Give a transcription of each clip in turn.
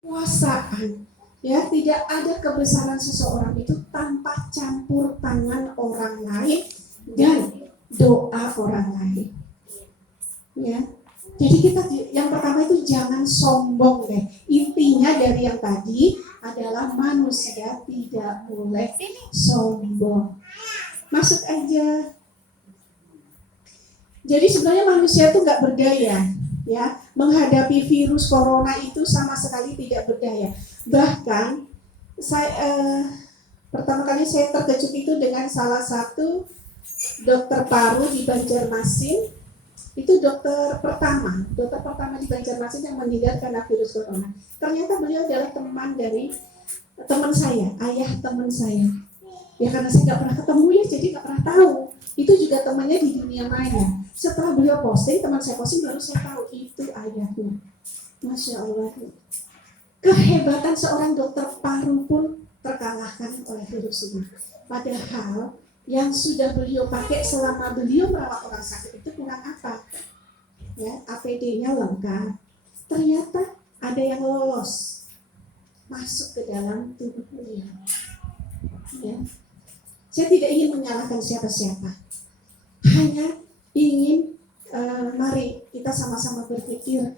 kekuasaan. Ya, tidak ada kebesaran seseorang itu tanpa campur tangan orang lain dan doa orang lain. Ya. Jadi kita yang pertama itu jangan sombong deh. Intinya dari yang tadi adalah manusia tidak boleh sombong. Masuk aja. Jadi sebenarnya manusia itu nggak berdaya, ya, menghadapi virus corona itu sama sekali tidak berdaya. Bahkan pertama kali saya terkejut itu dengan salah satu dokter paru di Banjarmasin. Itu dokter pertama di Banjarmasin yang meninggal karena virus corona. Ternyata beliau adalah teman saya, ayah teman saya. Ya karena saya nggak pernah ketemu ya, jadi nggak pernah tahu. Itu juga temannya di dunia maya. Setelah beliau posting, teman saya posting, baru saya tahu itu ayahnya. Masya Allah. Kehebatan seorang dokter paru pun terkalahkan oleh virus ini. Padahal yang sudah beliau pakai selama beliau merawat orang sakit itu kurang apa? Ya, APD-nya lengkap. Ternyata ada yang lolos masuk ke dalam tubuh beliau. Ya. Saya tidak ingin menyalahkan siapa-siapa. Hanya ingin mari kita sama-sama berpikir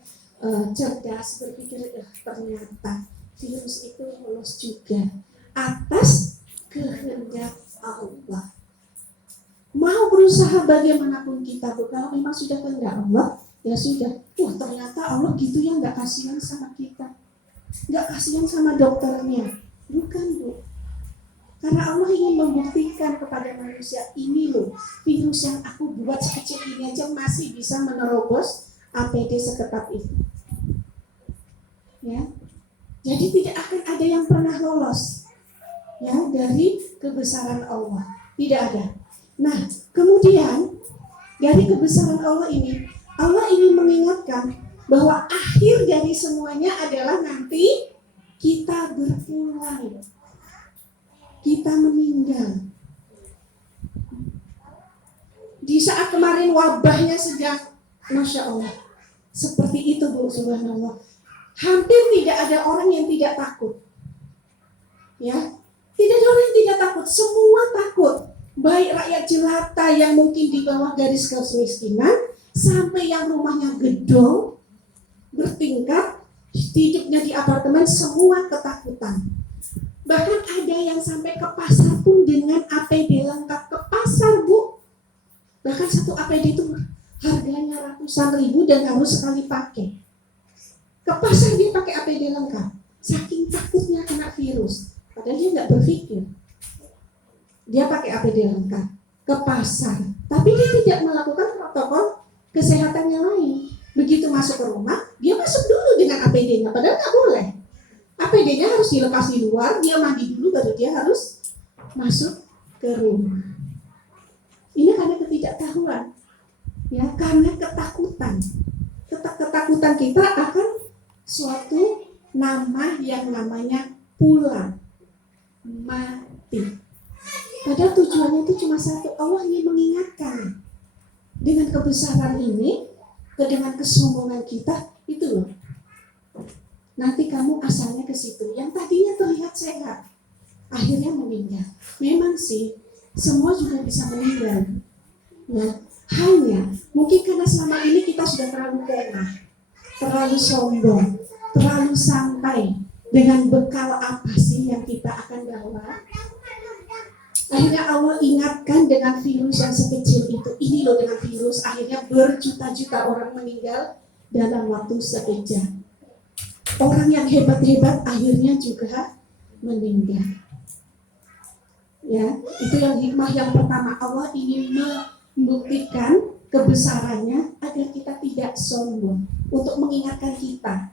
cerdas, berpikir ternyata virus itu lolos juga atas kehendak Allah. Mau berusaha bagaimanapun kita, kalau memang sudah kehendak Allah, ya sudah. Ternyata Allah gitu ya, nggak kasihan sama kita, nggak kasihan sama dokternya, bukan Bu. Karena Allah ingin membuktikan kepada manusia, ini loh virus yang aku buat sekecil ini aja masih bisa menerobos APD seketat itu. Ya, jadi tidak akan ada yang pernah lolos ya dari kebesaran Allah, tidak ada. Nah, kemudian dari kebesaran Allah ini, Allah ingin mengingatkan bahwa akhir dari semuanya adalah nanti kita berpulang, kita meninggal. Di saat kemarin wabahnya sedang, Masya Allah, seperti itu Bu, subhanallah. Hampir tidak ada orang yang tidak takut. Ya, tidak ada orang yang tidak takut, semua takut. Baik rakyat jelata yang mungkin di bawah garis kemiskinan, sampai yang rumahnya gedong, bertingkat, hidupnya di apartemen, semua ketakutan. Bahkan ada yang sampai ke pasar pun dengan APD lengkap ke pasar Bu. Bahkan satu APD itu harganya ratusan ribu dan harus sekali pakai. Ke pasar dia pakai APD lengkap, saking takutnya kena virus. Padahal dia nggak berpikir. Dia pakai APD lengkap ke pasar, tapi dia tidak melakukan protokol kesehatan yang lain. Begitu masuk ke rumah, dia masuk dulu dengan APD-nya, padahal nggak boleh. APD-nya harus dilepas di luar, dia mandi dulu, baru dia harus masuk ke rumah. Ini karena ketidaktahuan, ya, karena ketakutan. Ketakutan kita akan suatu nama yang namanya pulang, mati. Padahal tujuannya itu cuma satu, Allah ingin mengingatkan. Dengan kebesaran ini, dengan kesombongan kita, itu loh. Nanti kamu asalnya ke situ. Yang tadinya terlihat sehat, akhirnya meninggal. Memang sih, semua juga bisa meninggal. Ya, hanya mungkin karena selama ini kita sudah terlalu lengah, terlalu sombong, terlalu santai dengan bekal apa sih yang kita akan bawa. Akhirnya Allah ingatkan dengan virus yang sekecil itu. Ini loh dengan virus, akhirnya berjuta-juta orang meninggal dalam waktu sekejap. Orang yang hebat-hebat akhirnya juga meninggal. Ya, itu yang hikmah yang pertama. Allah ingin membuktikan kebesarannya agar kita tidak sombong. Untuk mengingatkan kita,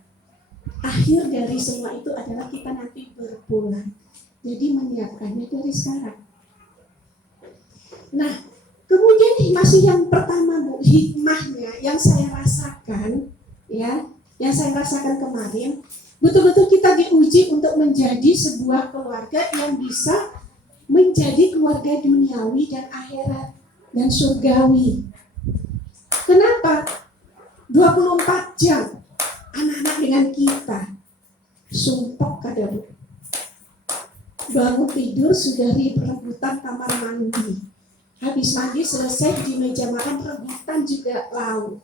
akhir dari semua itu adalah kita nanti berpulang. Jadi menyiapkannya dari sekarang. Nah, kemudian masih yang pertama Bu, hikmahnya yang saya rasakan, ya, yang saya rasakan kemarin, betul-betul kita diuji untuk menjadi sebuah keluarga yang bisa menjadi keluarga duniawi dan akhirat dan surgawi. Kenapa? 24 jam anak-anak dengan kita. sumpah kada Bu. Bangun tidur sudah rebutan kamar mandi. Habis mandi selesai di meja makan rebutan juga lauk.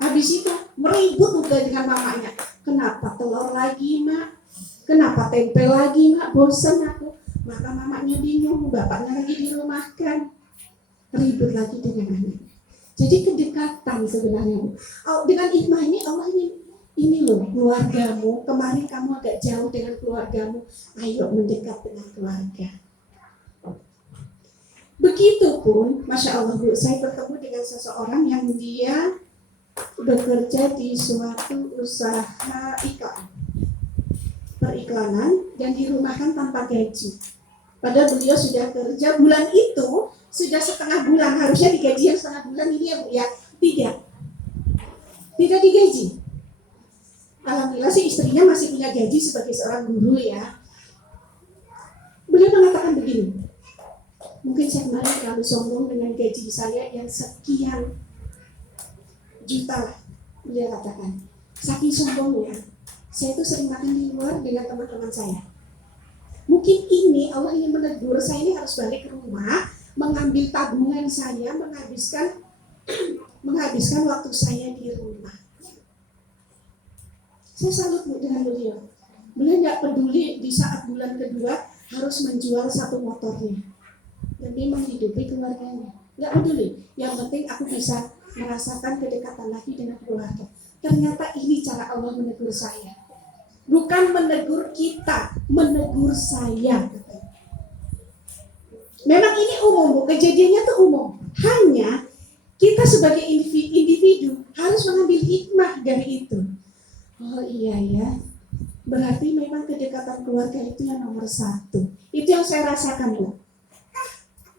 Habis itu meribut udah dengan mamanya. Kenapa telur lagi mak? Kenapa tempe lagi mak? Bosan aku. Maka mamanya bingung, bapaknya lagi dirumahkan. Ribut lagi dengan anaknya. Jadi kedekatan sebenarnya Bu. Dengan hikmah ini Allah ini loh keluargamu. Kemarin kamu agak jauh dengan keluargamu. Ayo mendekat dengan keluarga. Begitupun, Masya Allah Bu, saya bertemu dengan seseorang yang dia bekerja di suatu usaha iklan, periklanan, dan dirumahkan tanpa gaji. Padahal beliau sudah kerja bulan itu sudah setengah bulan, harusnya digaji yang setengah bulan ini ya Bu ya. Tidak digaji. Alhamdulillah sih istrinya masih punya gaji sebagai seorang guru ya. Beliau mengatakan begini, mungkin saya kemarin terlalu sombong dengan gaji saya yang sekian juta lah. Beliau katakan, saking sombongnya, saya itu sering makan di luar dengan teman-teman saya. Mungkin ini Allah ingin menegur, saya ini harus balik ke rumah, mengambil tabungan saya, menghabiskan waktu saya di rumah. Saya salut dengan beliau. Beliau nggak peduli di saat bulan kedua harus menjual satu motornya demi menghidupi keluarganya. Nggak peduli. Yang penting aku bisa merasakan kedekatan lagi dengan keluarga. Ternyata ini cara Allah menegur saya. Bukan menegur kita, menegur saya. Memang ini umum, Bu. Kejadiannya tuh umum. Hanya kita sebagai individu harus mengambil hikmah dari itu. Oh iya ya, berarti memang kedekatan keluarga itu yang nomor satu. Itu yang saya rasakan Bu.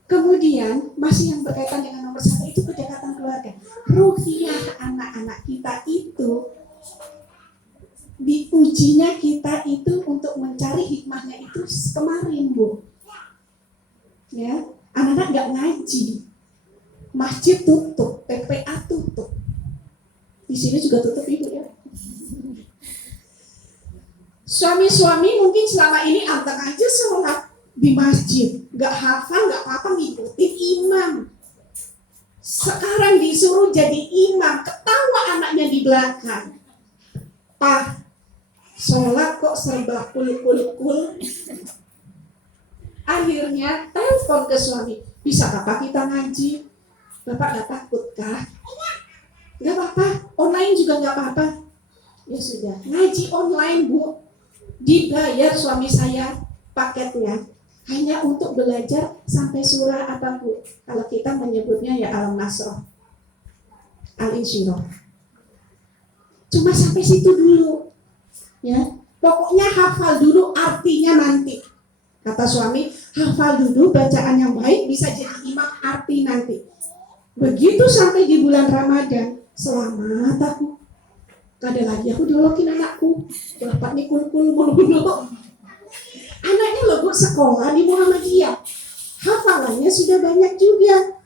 Kemudian masih yang berkaitan dengan nomor satu itu kedekatan keluarga. Ruhiyah anak-anak kita itu diujinya kita itu untuk mencari hikmahnya itu kemarin Bu. Ya, anak-anak nggak ngaji, masjid tutup, PPA tutup. Di sini juga tutup Ibu ya. Suami-suami mungkin selama ini anteng aja sholat di masjid, nggak hafal, nggak apa-apa ngikutin imam. Sekarang disuruh jadi imam, ketawa anaknya di belakang. Pak, sholat kok serba kul. Akhirnya telepon ke suami, bisa Bapak kita ngaji? Bapak nggak takut kah? Nggak apa-apa, online juga nggak apa-apa. Ya sudah, ngaji online Bu, dibayar suami saya paketnya. Hanya untuk belajar sampai surah apa Bu? Kalau kita menyebutnya ya Al-Nasrah, Al-Insyirah. Cuma sampai situ dulu. Ya, pokoknya hafal dulu artinya nanti. Kata suami, hafal dulu bacaan yang baik bisa jadi imam arti nanti. Begitu sampai di bulan Ramadan, selamat aku. Kada lagi aku diolokin anakku. Bapak nih kul-kul mulu. Anaknya loh Bu sekolah di Muhammadiyah. Hafalannya sudah banyak juga.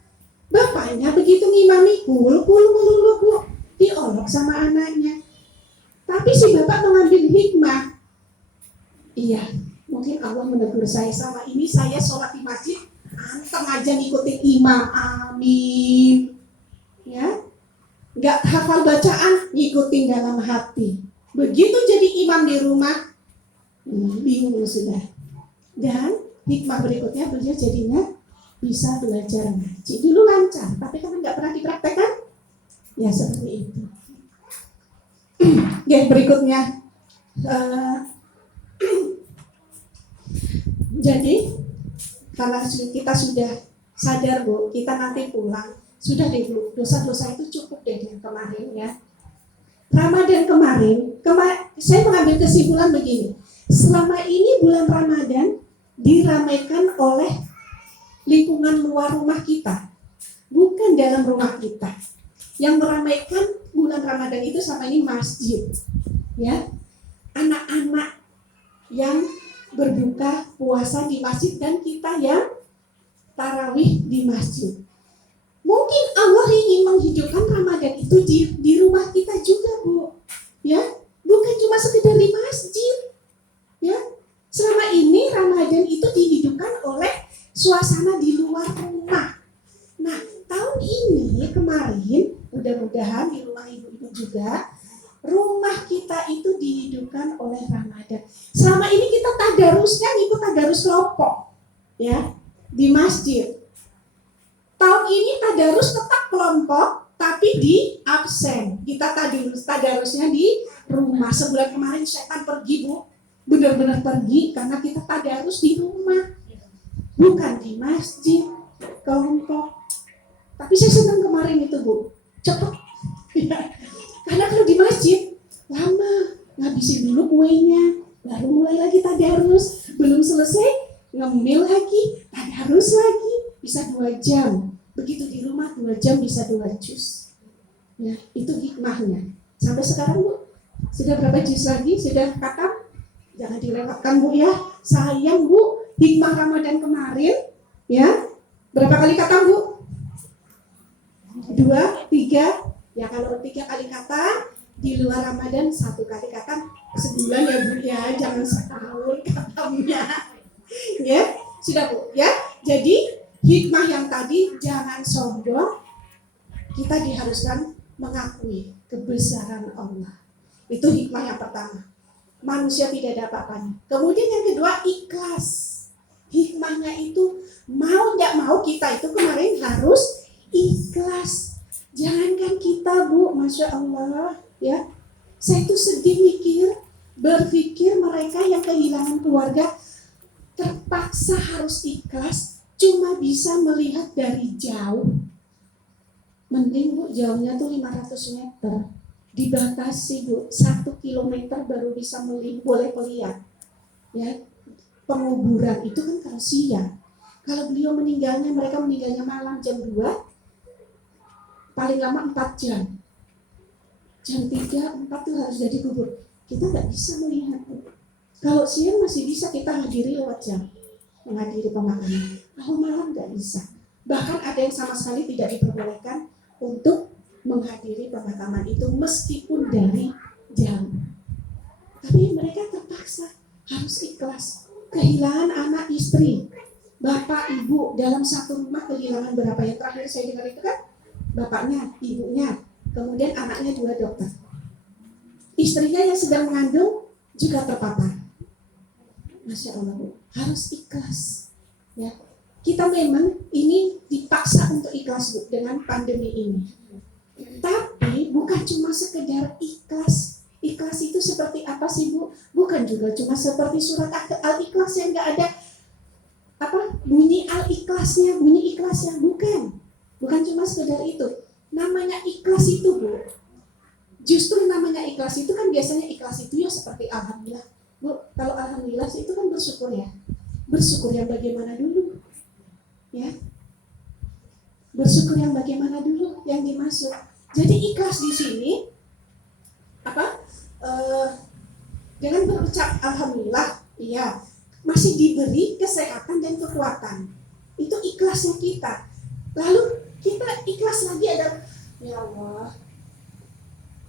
Bapaknya begitu ngimami kul-kul mulu Bu. Diolok sama anaknya. Tapi si bapak mengambil hikmah. Iya, mungkin Allah menegur saya sama ini. Saya sholat di masjid, anteng aja ngikutin imam. Amin. Ya, nggak hafal bacaan, ngikutin dalam hati. Begitu jadi imam di rumah, bingung sudah. Dan hikmah berikutnya beliau jadinya bisa belajar ngaji. Dulu lancar, tapi kan nggak pernah dipraktekkan. Ya seperti itu. Oke, berikutnya. Jadi karena kita sudah sadar Bu, kita nanti pulang sudah deh Bu, dosa-dosa itu cukup deh yang kemarin ya. Ramadan kemarin, saya mengambil kesimpulan begini. Selama ini bulan Ramadan diramaikan oleh lingkungan luar rumah kita, bukan dalam rumah kita. Yang meramaikan bulan Ramadan itu sama ini masjid, ya, anak-anak yang berbuka puasa di masjid dan kita yang tarawih di masjid. Mungkin Allah ingin menghidupkan Ramadan itu di rumah kita juga Bu, ya, bukan cuma sekedar di masjid. suasana di luar rumah. Nah, tahun ini kemarin, mudah-mudahan di rumah ibu-ibu juga, rumah kita itu dihidupkan oleh Ramadan. Selama ini kita tadarusnya ikut tadarus kelompok, ya, di masjid. Tahun ini tadarus tetap kelompok, tapi di absen. Kita tadarusnya di rumah. Sebulan kemarin setan pergi, Bu. Benar-benar pergi karena kita tadarus di rumah. Bukan di masjid, kelompok. Tapi saya senang kemarin itu, Bu. Cepat. Ya. Karena kalau di masjid, lama. Ngabisin dulu kuenya. Baru mulai lagi tadarus. Belum selesai, ngemil lagi. Tadarus lagi. Bisa 2 jam. Begitu di rumah 2 jam bisa 2 juz. Ya, itu hikmahnya. Sampai sekarang, Bu, sudah berapa juz lagi? Sudah khatam? Jangan dilewatkan, Bu, ya. Sayang, Bu, hikmah Ramadan kemarin, ya. Berapa kali khatam, Bu? 2, 3. Ya, kalau 3 kali khatam, di luar Ramadan 1 kali khatam sebulan, ya, Bu, ya. Jangan setahun khatamnya. Ya, sudah, Bu, ya. Jadi hikmah yang tadi, jangan sombong. Kita diharuskan mengakui kebesaran Allah. Itu hikmah yang pertama. Manusia tidak ada apa-apanya. Kemudian yang kedua, ikhlas. Hikmahnya itu mau tidak mau kita itu kemarin harus ikhlas. Jangankan kita, Bu, Masya Allah, ya. Saya itu sedih berpikir mereka yang kehilangan keluarga terpaksa harus ikhlas, cuma bisa melihat dari jauh. Mending, Bu, jauhnya tuh 500 meter. Dibatasi, Bu, 1 kilometer baru bisa boleh melihat. Ya, penguburan itu kan kalau siang. Kalau beliau mereka meninggalnya malam jam 2, paling lama 4 jam. Jam 3, 4 tuh harus jadi kubur. Kita nggak bisa melihat, Bu. Kalau siang masih bisa kita hadiri lewat jam, menghadiri pemakaman. Kalau malam nggak bisa. Bahkan ada yang sama sekali tidak diperbolehkan untuk menghadiri pemakaman itu meskipun dari jauh. Tapi mereka terpaksa harus ikhlas. Kehilangan anak istri, bapak ibu dalam satu rumah kehilangan berapa? Yang terakhir saya dengar itu kan bapaknya, ibunya, kemudian anaknya 2 dokter. Istrinya yang sedang mengandung juga terpapar. Masya Allah, Bu, harus ikhlas. Ya, kita memang ini dipaksa untuk ikhlas, Bu, dengan pandemi ini. Tapi bukan cuma sekedar ikhlas. Ikhlas itu seperti apa sih, Bu? Bukan juga cuma seperti surat Al-Ikhlas yang nggak ada bunyi Al-Ikhlasnya, bunyi ikhlasnya. Bukan cuma sekedar itu. Namanya ikhlas itu, Bu. Justru namanya ikhlas itu kan biasanya ikhlas itu ya seperti alhamdulillah. Bu, kalau alhamdulillah itu kan bersyukur ya. Bersyukur yang bagaimana dulu? Ya. Bersyukur yang bagaimana dulu yang dimaksud. Jadi ikhlas di sini dengan berucap alhamdulillah, iya, masih diberi kesehatan dan kekuatan. Itu ikhlasnya kita. Lalu kita ikhlas lagi ada, ya Allah,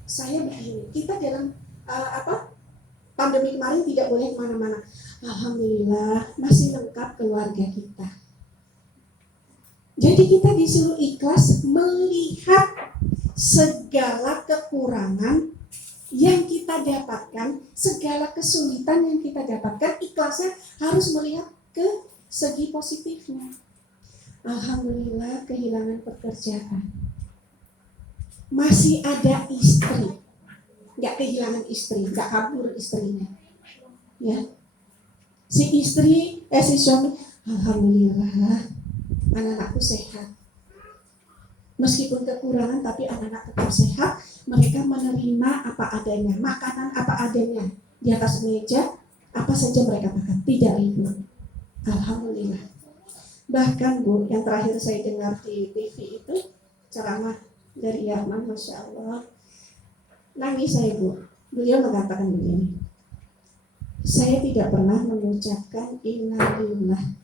saya begini. Kita dalam pandemi kemarin tidak boleh kemana-mana. Alhamdulillah masih lengkap keluarga kita. Jadi kita disuruh ikhlas melihat segala kekurangan yang kita dapatkan, segala kesulitan yang kita dapatkan. Ikhlasnya harus melihat ke segi positifnya. Alhamdulillah kehilangan pekerjaan, masih ada istri, nggak kehilangan istri, nggak kabur istrinya. Ya, si suami, alhamdulillah anak-anakku sehat. Meskipun kekurangan tapi anak-anak tetap sehat. Mereka menerima apa adanya, makanan apa adanya di atas meja, apa saja mereka makan, tidak ribut. Alhamdulillah. Bahkan, Bu, yang terakhir saya dengar di TV itu ceramah dari Yaman, Masya Allah, nangis saya, Bu. Beliau mengatakan begini, saya tidak pernah mengucapkan innalillah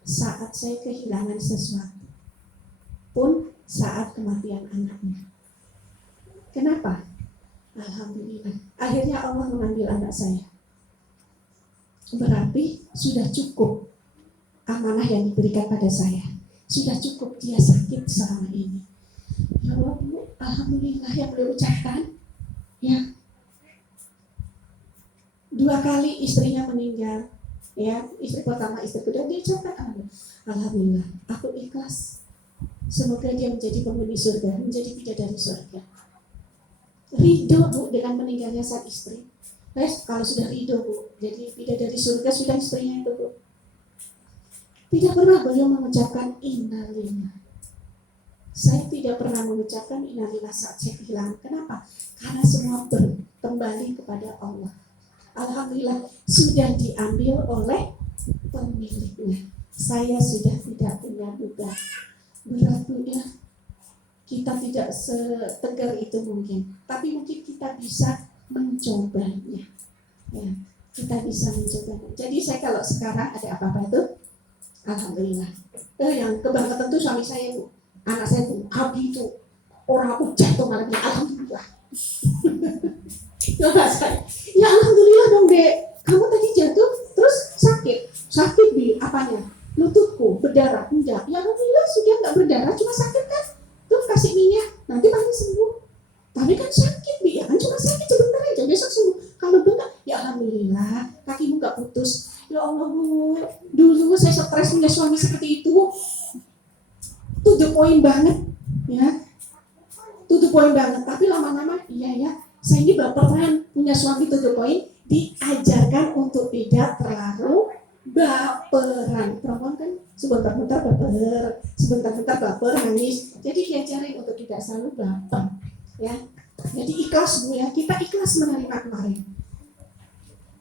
saat saya kehilangan sesuatu, pun saat kematian anaknya. Kenapa? Alhamdulillah, akhirnya Allah mengambil anak saya. Berarti sudah cukup amanah yang diberikan pada saya. Sudah cukup dia sakit selama ini. Ya Allah Bu, alhamdulillah yang beliau ucapkan. Ya, 2 kali istrinya meninggal. Ya, istri pertama, istri kedua dia ucapkan alhamdulillah, aku ikhlas. Semoga dia menjadi penghuni surga, menjadi bidadari surga. Ridho Bu dengan meninggalnya sang istri. Kalau sudah ridho Bu, jadi bidadari surga sudah istrinya itu Bu. Tidak pernah beliau mengucapkan innalillah. Saya tidak pernah mengucapkan innalillah saat saya kehilangan. Kenapa? Karena semua kembali kepada Allah. Alhamdulillah sudah diambil oleh pemiliknya. Saya sudah tidak punya beban. Berat Bu ya. Kita tidak setegar itu mungkin, tapi mungkin kita bisa mencobanya. Ya, kita bisa mencobanya. Jadi saya kalau sekarang ada apa-apa itu, alhamdulillah. Yang kebangetan itu suami saya Bu, anak saya Bu, Abi itu orang aku jatuh malamnya, alhamdulillah. Ya alhamdulillah dong Dek, kamu tadi jatuh terus sakit di apanya? Lututku berdarah, enggak? Ya alhamdulillah sudah enggak berdarah, cuma sakit kan? Tuh kasih minyak, nanti pasti sembuh. Tapi kan sakit Bi, ya kan cuma sakit sebentar aja, besok sembuh. Kalau enggak, ya alhamdulillah kakimu enggak putus. Ya Allah Bu, dulu saya stres punya suami seperti itu. To the point banget, ya. To the point banget, tapi lama-lama iya ya. Saya ini baperan, punya suami to the point, diajarkan untuk tidak terlalu baperan. Perempuan kan sebentar-bentar baper, sebentar-bentar baper, nangis. Jadi diajarin untuk tidak selalu baper, ya. Jadi ikhlas Bu ya, kita ikhlas menerima kemarin.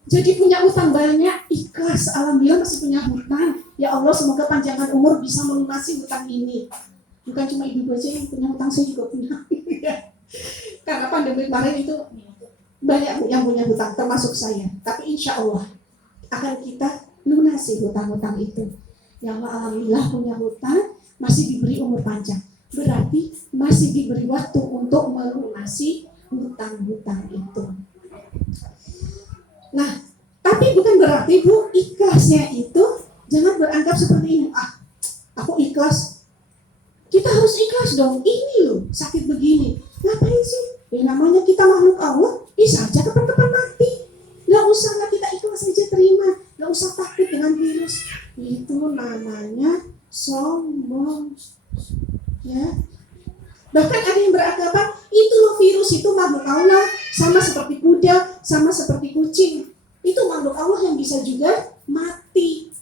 Jadi punya utang banyak, ikhlas. Alhamdulillah masih punya hutang. Ya Allah semoga panjangan umur bisa melunasi hutang ini. Bukan cuma ibu aja yang punya hutang, saya juga punya. Karena pandemi kemarin itu banyak yang punya hutang, termasuk saya. Tapi insya Allah akan kita lunasi hutang-hutang itu. Ya Allah alhamdulillah punya hutang, masih diberi umur panjang. Berarti masih diberi waktu untuk melunasi hutang-hutang itu. Nah, tapi bukan berarti Bu, ikhlasnya itu jangan beranggap seperti ini. Aku ikhlas. Kita harus ikhlas dong. Ini loh, sakit begini. Ngapain sih? Ya namanya kita makhluk Allah, bisa aja kapan-kapan mati. Gak usah lah kita ikhlas aja terima. Gak usah takut dengan virus. Itu namanya sombong. Ya. Bahkan ada yang beranggapan itu loh virus itu makhluk Allah, sama seperti kuda, sama seperti kucing. Itu makhluk Allah yang bisa juga mati.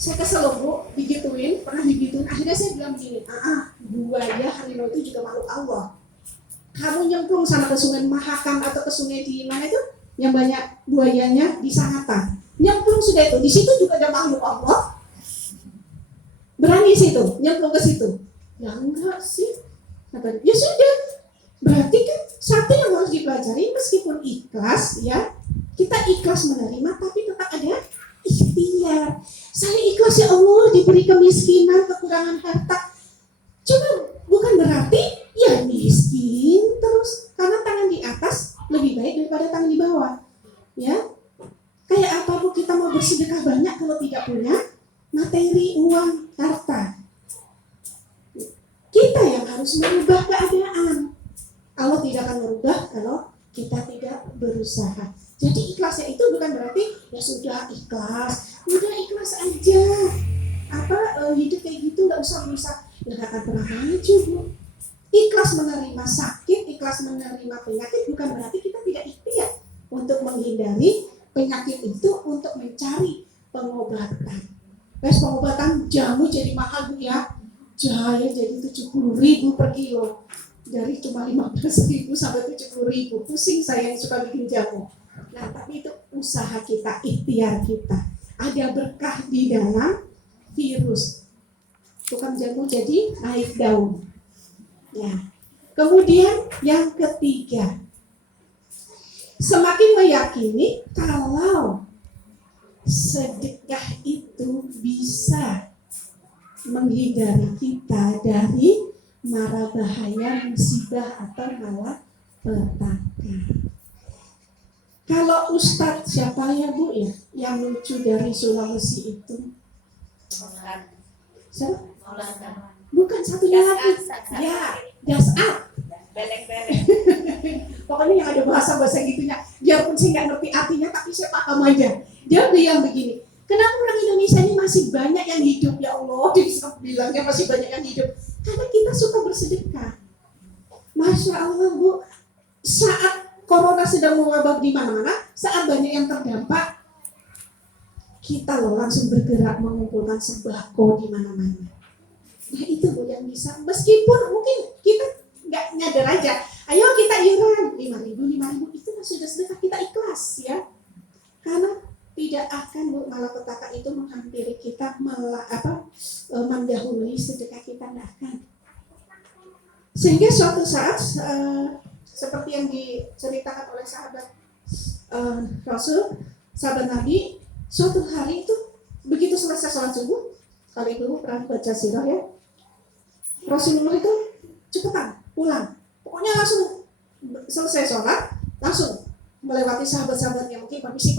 Saya kesel loh Bu, digituin, pernah digituin. Akhirnya saya bilang begini, buaya harimau itu juga makhluk Allah. Kamu nyemplung sama ke sungai Mahakam atau ke sungai di mana itu yang banyak buayanya di Sangatta. Nyemplung sudah itu, di situ juga ada makhluk Allah. Berani situ, nyemplung ke situ. Ya enggak sih. Ya sudah. Berarti kan satu yang harus dipelajari meskipun ikhlas ya. Kita ikhlas menerima tapi tetap ada ikhtiar. Saya ikhlas ya Allah diberi kemiskinan, kekurangan harta. Cuma bukan berarti ya miskin terus. Karena tangan di atas lebih baik daripada tangan di bawah. Ya. Kayak apa Bu kita mau bersedekah banyak kalau tidak punya materi, uang, harta. Kita yang harus merubah keadaan. Allah tidak akan merubah kalau kita tidak berusaha. Jadi ikhlasnya itu bukan berarti ya sudah ikhlas, udah ikhlas aja. Hidup kayak gitu nggak usah berusaha, ya nggak akan pernah maju Bu. Ikhlas menerima sakit, ikhlas menerima penyakit bukan berarti kita tidak ikhtiar untuk menghindari penyakit itu, untuk mencari pengobatan. Pengobatan jamu jadi mahal Bu ya. Jahe jadi 70.000 per kilo. Dari cuma 15.000 sampai 70.000. Pusing saya yang suka bikin jamu. Nah, tapi itu usaha kita, ikhtiar kita. Ada berkah di dalam virus. Tukang jamu jadi naik daun. Ya. Kemudian yang ketiga, semakin meyakini kalau sedekah itu bisa menghindari kita dari mara bahaya, musibah atau malapetaka. Kalau Ustadz siapa ya Bu ya yang lucu dari Sulawesi itu, Siapa? Bukan, satunya lagi. Ya, dasar. Beleng-beleng. Pokoknya yang ada bahasa-bahasa gitunya. Biarpun saya nggak ngerti artinya, tapi saya paham aja. Dia bilang begini, kenapa orang Indonesia ini masih banyak yang hidup? Ya Allah, dia bisa bilangnya masih banyak yang hidup. Karena kita suka bersedekah. Masya Allah, Bu. Saat corona sedang mewabah di mana-mana, saat banyak yang terdampak, kita loh langsung bergerak mengumpulkan sembako di mana-mana. Nah itu Bu yang bisa, meskipun mungkin kita nggak nyadar aja, ayo kita iuran 5.000 itu sudah sedekah, kita ikhlas ya, karena tidak akan Bu malapetaka itu menghampiri kita, mendahului sedekah kita, nggak akan. Sehingga suatu saat seperti yang diceritakan oleh sahabat Rasul, sahabat Nabi, suatu hari itu begitu selesai sholat subuh, kali dulu pernah baca sirah ya, Rasulullah itu cepetan pulang, pokoknya langsung selesai sholat langsung melewati sahabat-sahabatnya, mungkin permisi,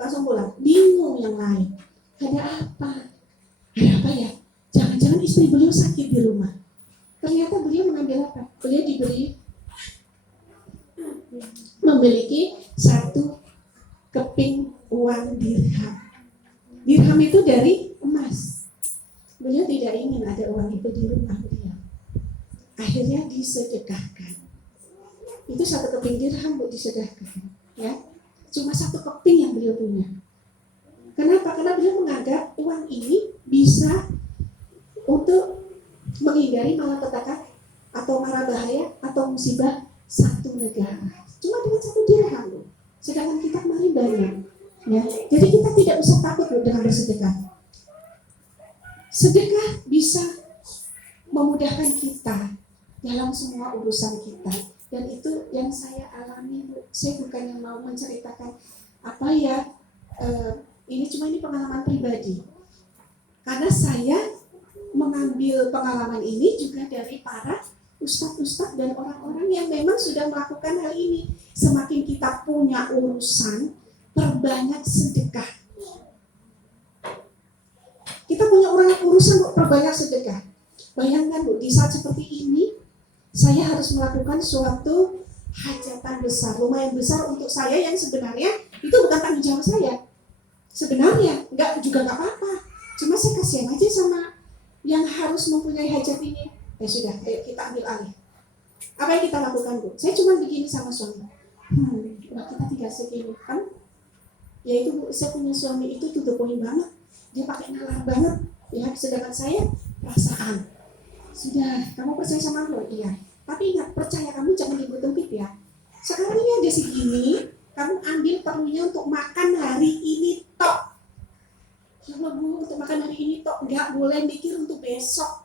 langsung pulang. Bingung yang lain, ada apa ya, jangan-jangan istri beliau sakit di rumah. Ternyata beliau mengambil apa? Beliau memiliki satu keping uang dirham. Dirham itu dari emas. Beliau tidak ingin ada uang itu di rumah beliau. Akhirnya disedekahkan. Itu satu keping dirham Bu disedekahkan. Ya, cuma satu keping yang beliau punya. Kenapa? Karena beliau menganggap uang ini bisa untuk menghindari malapetaka atau mara bahaya atau musibah satu negara. Cuma dengan satu dirham Bu. Sedangkan kita kemarin banyak. Ya, jadi kita tidak usah takut Bu dengan bersedekah. Sedekah bisa memudahkan kita dalam semua urusan kita, dan itu yang saya alami Bu. Saya bukan yang mau menceritakan apa ya, ini pengalaman pribadi, karena saya mengambil pengalaman ini juga dari para ustadz-ustadz dan orang-orang yang memang sudah melakukan hal ini. Semakin kita punya urusan, perbanyak sedekah. Kita punya urusan Bu, perbanyak sedekah. Bayangkan Bu, di saat seperti ini saya harus melakukan suatu hajatan besar, lumayan besar untuk saya, yang sebenarnya itu bukan tanggung jawab saya. Sebenarnya nggak apa-apa. Cuma saya kasihan aja sama yang harus mempunyai hajat ini. Ya sudah, ayo kita ambil alih. Apa yang kita lakukan Bu? Saya cuma begini sama suami. Uang kita tinggal segini kan? Yaitu Bu, saya punya suami itu to the point banget. Dia pakai nalar banget. Ya, sedangkan saya perasaan. Sudah, kamu percaya sama aku? Iya. Tapi ingat, percaya kamu jangan dibut-but ya. Sekarang ini ada segini, kamu ambil perlunya untuk makan hari ini tok. Ya Allah Bu, untuk makan hari ini tok, nggak boleh mikir untuk besok.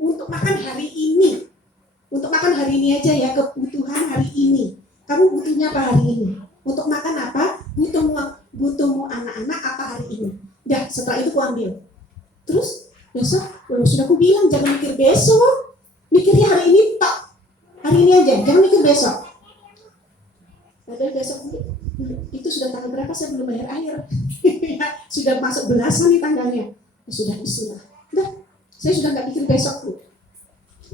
Untuk makan hari ini. Untuk makan hari ini aja ya, kebutuhan hari ini. Kamu butuhnya apa hari ini? Untuk makan apa? Butuhmu anak-anak apa hari ini? Dah, setelah itu aku ambil. Terus besok, sudah aku bilang jangan mikir besok, mikirnya hari ini tok, hari ini aja, jangan mikir besok. Padahal besok itu sudah tanggal berapa, saya belum bayar air. Sudah masuk belasan nih tanggalnya. Sudah bismillah. Dah, saya sudah nggak pikir besok Bu.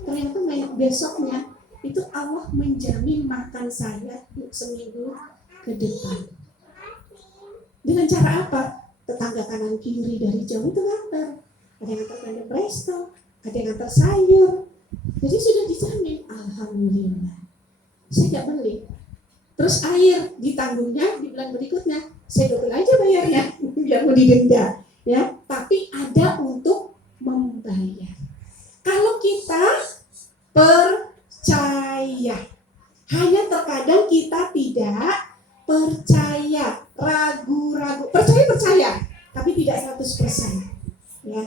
Ternyata besoknya itu Allah menjamin makan saya seminggu ke depan. Dengan cara apa? Tetangga kanan kiri dari jauh itu ngantar. Ada yang ngantar bandeng presto, ada yang ngantar sayur. Jadi sudah dijamin, alhamdulillah. Saya nggak beli. Terus air ditanggungnya di bulan berikutnya, saya double aja bayarnya, biar mau didenda. Ya, tapi ada untuk membayar. Kalau kita percaya, hanya terkadang kita tidak percaya, ragu-ragu. Percaya, tapi tidak 100%. Ya.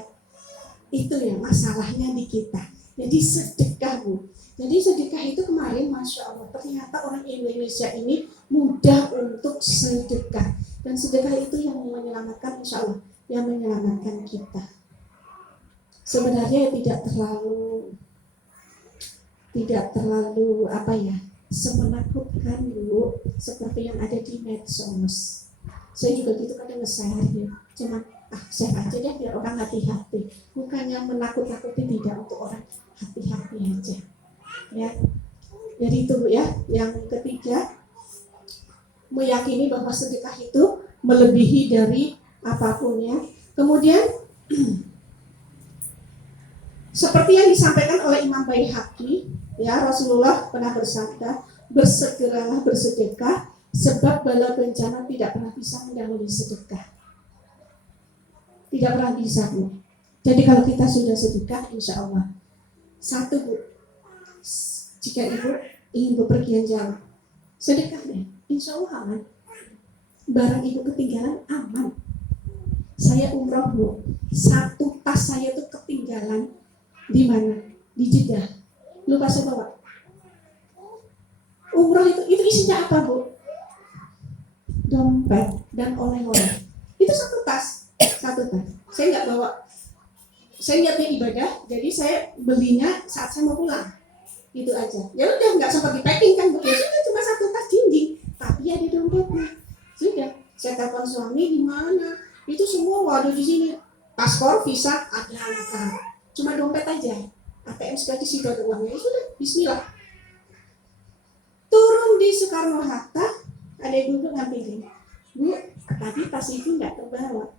Itu ya masalahnya di kita. Jadi sedekah Bu. Jadi sedekah itu kemarin Masya Allah, ternyata orang Indonesia ini mudah untuk sedekah. Dan sedekah itu yang menyelamatkan, Insya Allah, yang menyelamatkan kita. Sebenarnya tidak terlalu semenakutkan Bu, seperti yang ada di medsos. Saya juga gitu kadang nge-share ya. Cuma Share aja deh biar orang hati-hati. Bukannya menakut-nakuti, tidak, untuk orang hati-hati aja. Ya. Jadi itu Bu ya. Yang ketiga, meyakini bahwa sedekah itu melebihi dari apapun ya. Kemudian seperti yang disampaikan oleh Imam Baihaqi, ya, Rasulullah pernah bersabda, bersegeralah bersedekah sebab bala bencana tidak pernah bisa mendahului sedekah. Tidak pernah bisa Bu. Jadi kalau kita sudah sedekah, insya Allah. Satu Bu, jika Ibu ingin bepergian jauh, sedekah deh, insya Allah aman. Barang Ibu ketinggalan, aman. Saya umroh Bu, satu tas saya tuh ketinggalan. Di mana? Di Jeddah. Lupa saya bawa. Umroh itu isinya apa Bu? Dompet dan oleh-oleh. Itu satu tas. Saya nggak bawa. Saya niatnya ibadah, jadi saya belinya saat saya mau pulang. Itu aja. Ya udah, nggak sempat di packing kan Bu. Ya sudah, cuma satu tas dinding. Tapi ada dompetnya. Sudah. Saya telepon suami, di mana? Itu semua waduh di sini. Paspor, visa, ada lengkap. Cuma dompet aja, ATM sekali situ ada uangnya, sudah, bismillah. Turun di Soekarno-Hatta, ada ibu ngambilin, Bu, tadi tas itu nggak terbawa.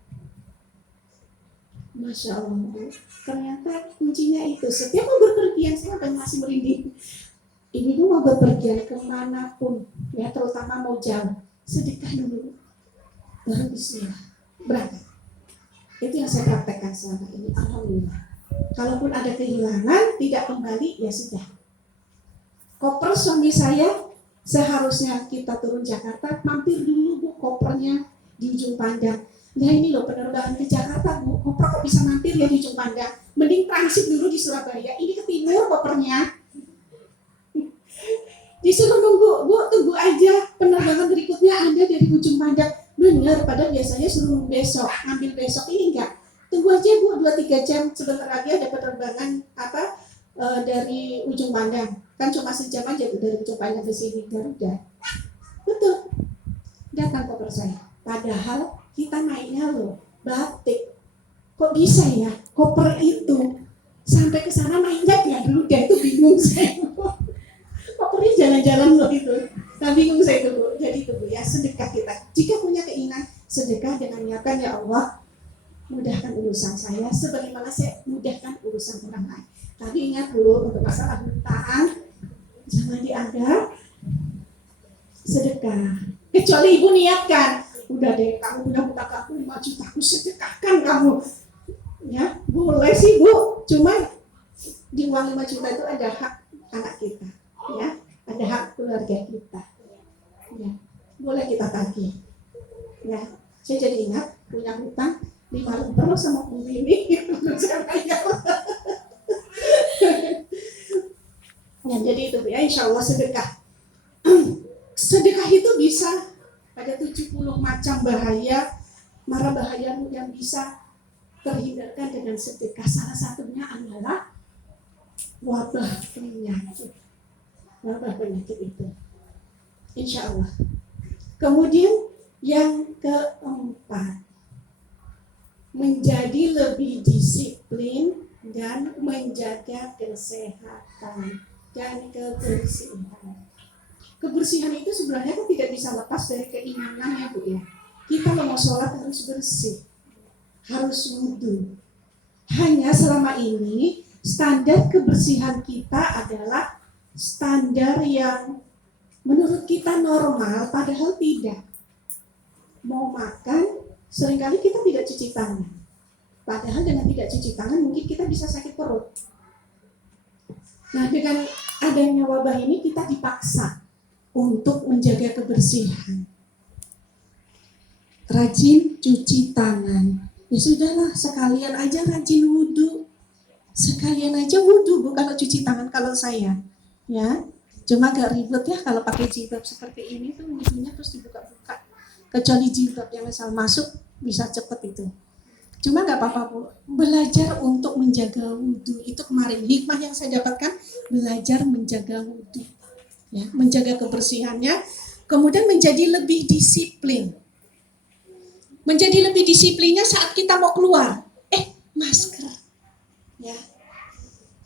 Masya Allah Bu, ternyata kuncinya itu. Setiap mau berpergian, saya masih merinding. Ibu mau berpergian kemanapun, ya terutama mau jauh, sedekah dulu, baru bismillah, berangkat. Itu yang saya praktekkan selama ini, alhamdulillah. Kalaupun ada kehilangan, tidak kembali, ya sudah. Koper suami saya, seharusnya kita turun Jakarta, mampir dulu Bu kopernya di ujung Pandang. Nah ini loh penerbangan ke Jakarta Bu, koper kok bisa mampir ya di ujung Pandang. Mending transit dulu di Surabaya, ini ke timur kopernya. Disuruh nunggu, Bu tunggu aja, penerbangan berikutnya ada dari ujung Pandang. Bener, padahal biasanya suruh nunggu besok, ambil besok, ini enggak. Tunggu aja Bu, 2-3 jam, sebentar lagi ada penerbangan dari ujung Pandang. Kan cuma sejam aja dari ujung Pandang ke sini, Garuda. Betul. Datang koper saya. Padahal kita naiknya loh, batik. Kok bisa ya, koper itu sampai ke sana naiknya Garuda, itu bingung saya. Kopernya jalan-jalan loh itu. Nah bingung saya itu Bu. Jadi itu Bu ya, sedekah kita. Jika punya keinginan sedekah dengan niatan, ya Allah, mudahkan urusan saya sebagaimana saya mudahkan urusan orang lain. Tapi ingat dulu untuk masalah hutang, jangan dianggap sedekah. Kecuali Ibu niatkan, udah deh kamu udah hutang aku 5 juta, aku sedekahkan kamu. Ya boleh sih Bu, cuma di uang 5 juta itu ada hak anak kita, ya, ada hak keluarga kita. Ya, boleh kita tagih. Ya, saya jadi ingat punya hutang 5 lembar sama Bu ini, saya bayar. Ya, jadi itu ya, insya Allah sedekah. Sedekah itu bisa ada 70 macam bahaya, mara bahaya yang bisa terhindarkan dengan sedekah. Salah satunya adalah wabah penyakit. Wabah penyakit itu, insya Allah. Kemudian yang keempat, menjadi lebih disiplin dan menjaga kesehatan dan kebersihan. Kebersihan itu sebenarnya kan tidak bisa lepas dari keimanan ya Bu ya. Kita mau sholat harus bersih, harus wudu. Hanya selama ini standar kebersihan kita adalah standar yang menurut kita normal, padahal tidak. Mau makan, seringkali kita tidak cuci tangan. Padahal dengan tidak cuci tangan mungkin kita bisa sakit perut. Nah dengan adanya wabah ini kita dipaksa untuk menjaga kebersihan. Rajin cuci tangan. Ya sudahlah, sekalian aja rajin wudhu. Sekalian aja wudhu, bukan cuci tangan kalau saya. Ya, cuma agak ribet ya kalau pakai jilbab seperti ini tuh wudhunya terus dibuka-buka. Kecuali jilbab yang misal masuk bisa cepet itu. Cuma nggak apa-apa Bu, belajar untuk menjaga wudhu. Itu kemarin hikmah yang saya dapatkan, belajar menjaga wudhu, ya, menjaga kebersihannya, kemudian menjadi lebih disiplin. Menjadi lebih disiplinnya saat kita mau keluar. Masker. Ya.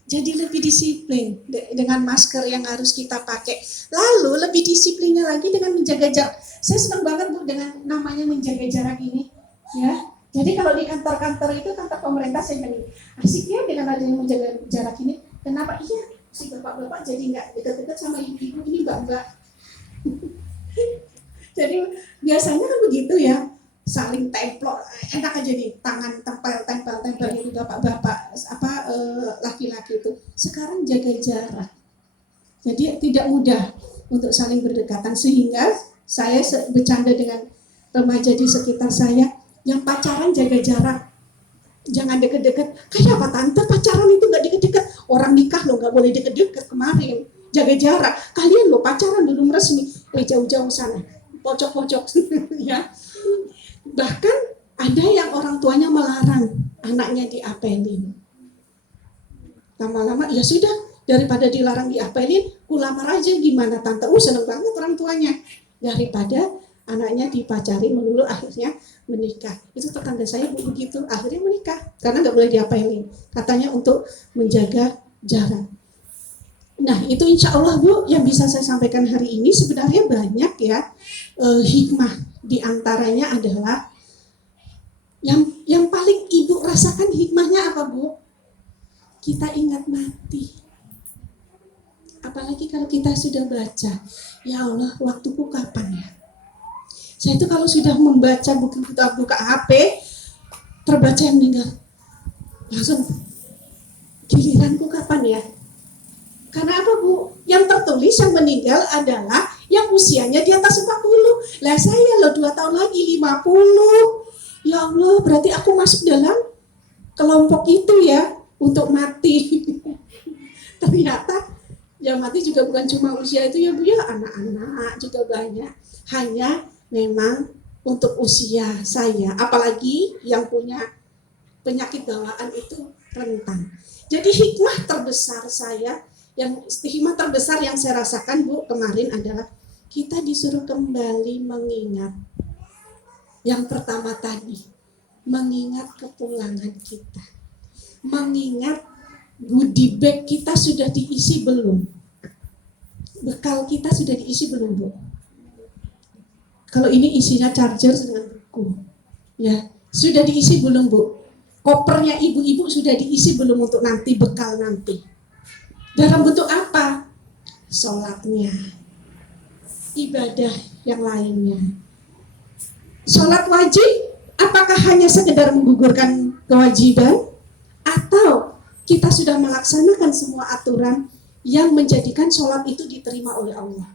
Jadi lebih disiplin dengan masker yang harus kita pakai. Lalu lebih disiplinnya lagi dengan menjaga jarak. Saya senang banget Bu dengan namanya menjaga jarak ini. Ya. Jadi kalau di kantor-kantor itu, kantor pemerintah, saya bilang asik ya dengan adanya menjaga jarak ini. Kenapa? Iya, si bapak-bapak jadi nggak dekat-dekat sama ibu-ibu, ini mbak-mbak. Jadi biasanya kan begitu ya, saling templok, enak aja nih, tangan tempel gitu bapak-bapak laki-laki itu. Sekarang jaga jarak, jadi tidak mudah untuk saling berdekatan, sehingga saya bercanda dengan remaja di sekitar saya yang pacaran jaga jarak, jangan deket-deket. Kayak apa tante, pacaran itu nggak deket-deket, orang nikah loh nggak boleh deket-deket kemarin, jaga jarak. Kalian loh pacaran belum resmi, jauh-jauh sana, pojok-pojok ya. Bahkan ada yang orang tuanya melarang anaknya diapelin. Lama-lama ya sudah, daripada dilarang diapelin, kulamar aja gimana tante. Seneng banget orang tuanya. Daripada anaknya dipacari melulu akhirnya menikah. Itu tetangga saya begitu, akhirnya menikah karena nggak boleh diapelin. Katanya untuk menjaga jarak. Nah itu insya Allah Bu yang bisa saya sampaikan hari ini. Sebenarnya banyak ya hikmah. Di antaranya adalah yang paling Ibu rasakan hikmahnya apa Bu? Kita ingat mati. Apalagi kalau kita sudah baca, ya Allah waktuku kapan ya? Saya itu kalau sudah membaca buka HP, terbaca yang meninggal, langsung giliranku kapan ya? Karena apa Bu? Yang tertulis yang meninggal adalah yang usianya di atas 40. Lah saya loh 2 tahun lagi 50. Ya Allah, berarti aku masuk dalam kelompok itu ya untuk mati. Ternyata yang mati juga bukan cuma usia itu ya Bu ya, anak-anak juga banyak. Hanya memang untuk usia saya, apalagi yang punya penyakit bawaan itu rentan. Jadi hikmah terbesar yang saya rasakan Bu kemarin adalah kita disuruh kembali mengingat. Yang pertama tadi, mengingat kepulangan kita. Mengingat goodie bag kita sudah diisi belum? Bekal kita sudah diisi belum Bu? Kalau ini isinya charger dengan buku. Ya, sudah diisi belum Bu? Kopernya ibu-ibu sudah diisi belum untuk nanti bekal nanti? Dalam bentuk apa? Sholatnya, ibadah yang lainnya. Sholat wajib, apakah hanya sekedar menggugurkan kewajiban? Atau kita sudah melaksanakan semua aturan yang menjadikan sholat itu diterima oleh Allah?